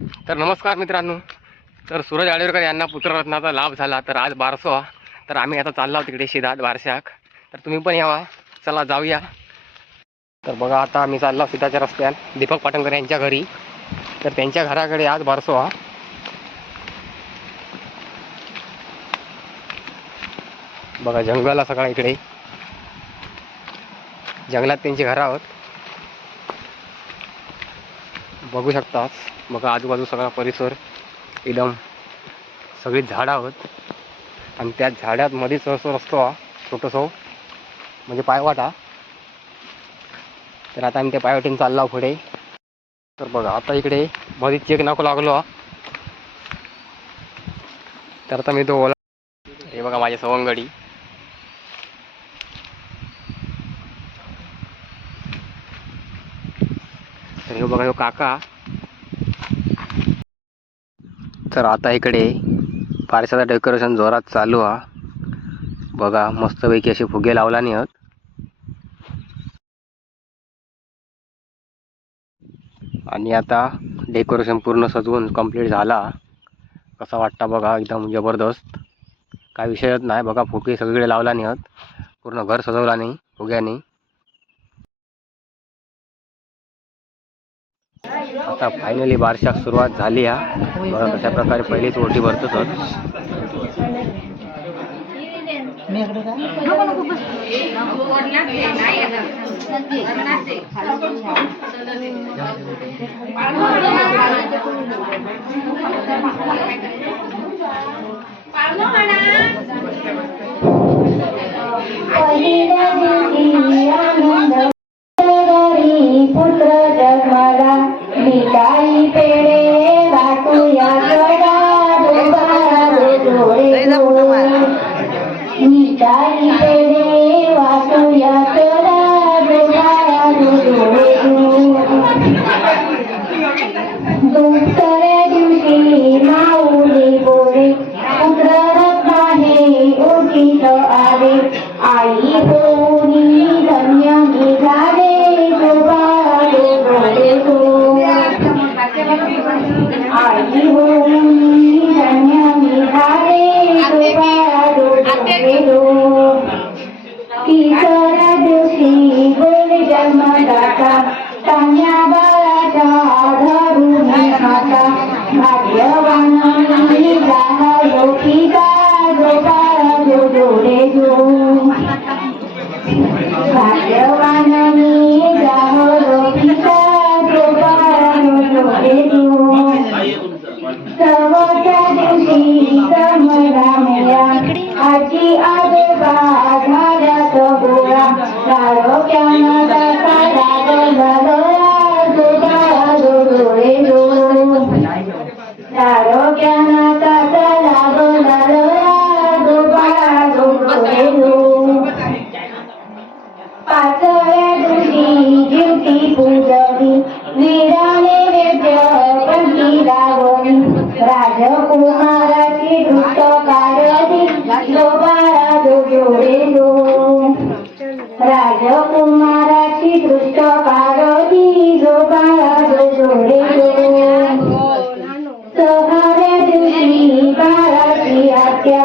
तर नमस्कार मित्रांनो. तर सूरज आडेवरकर यांना पुत्ररत्नाचा लाभ झाला तर आज बारसो. तर आम्ही आता चाललो आहोत तिकडे शेतात बारशाक. तर तुम्ही पण यावा. चला जाऊया. तर बघा आता आम्ही चाललो सीताच्या रस्त्यात. दीपक पाटणकर यांच्या घरी. तर त्यांच्या घराकडे आज बारसो हा. बघा जंगल सगळा इकडे. जंगलात त्यांची घरं आहोत. बघू शकता बघा आजूबाजू सगळा परिसर एकदम सगळी झाडं आहोत. आणि त्या झाडात मध्येच असं रस्तो हा छोटंसं. म्हणजे पायवाटा तर आता आम्ही त्या पायवाटीने चाललो आहोत पुढे. तर बघा आता इकडे मध्येच चेक नको लागलो हा. तर आता मी तो ओला हे बघा माझ्या सवंगडी. तर हे बघा हो काका. तर आता इकडे पारशाचं डेकोरेशन जोरात चालू हा. बघा मस्तपैकी असे फुगे लावला नाही आहोत आणि आता डेकोरेशन पूर्ण सजवून कंप्लीट झाला. कसा वाटता बघा एकदम जबरदस्त. काय विषयच नाही बघा फुगे सगळीकडे लावला नाही आहोत पूर्ण घर सजवला नाही फुग्याने. आता फायनली बारशाक सुरुवात झाली हा. बघा कशा प्रकारे पहिलीच ओटी भरतो तर पहिल्या নয় ডাকা राजकुमाराची दृष्ट कारदी लोबारा जोडे राजकुमाराची दृष्ट कारदी लोबारा जोडे जो सहाव्या दिवशी बाळाची आत्या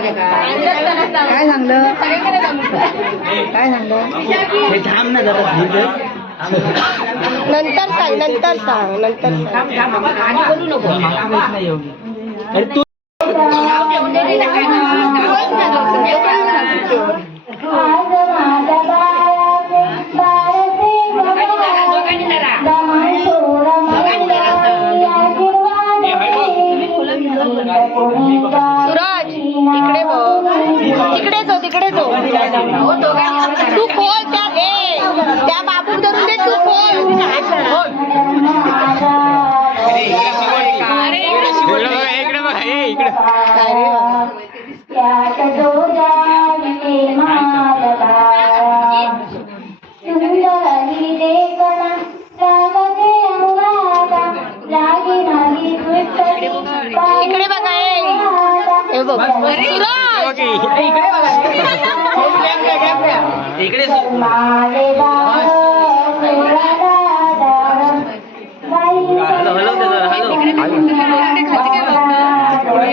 माझ्या काय काय सांगलं? काय सांगलं? नंतर सांग नंतर सांग नंतर सांग. अरे तू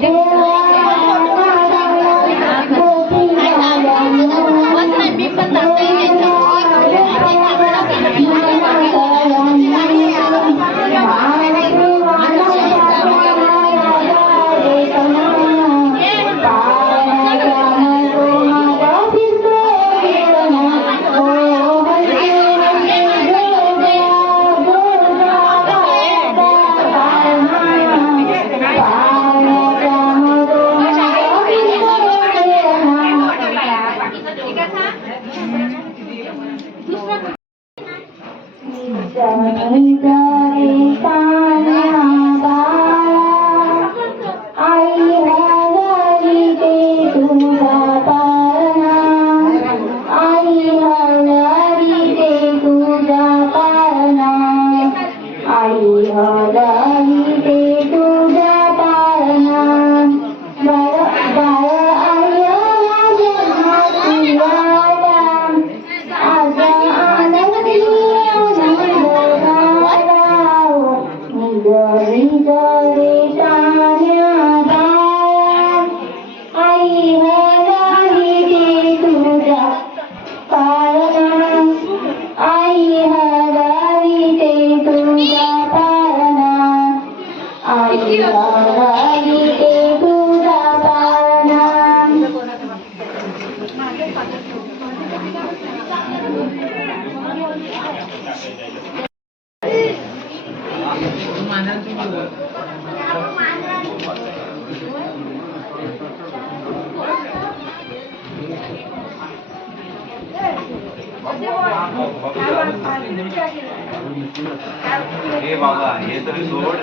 धन्यवाद हे बाबा हे तरी सोड.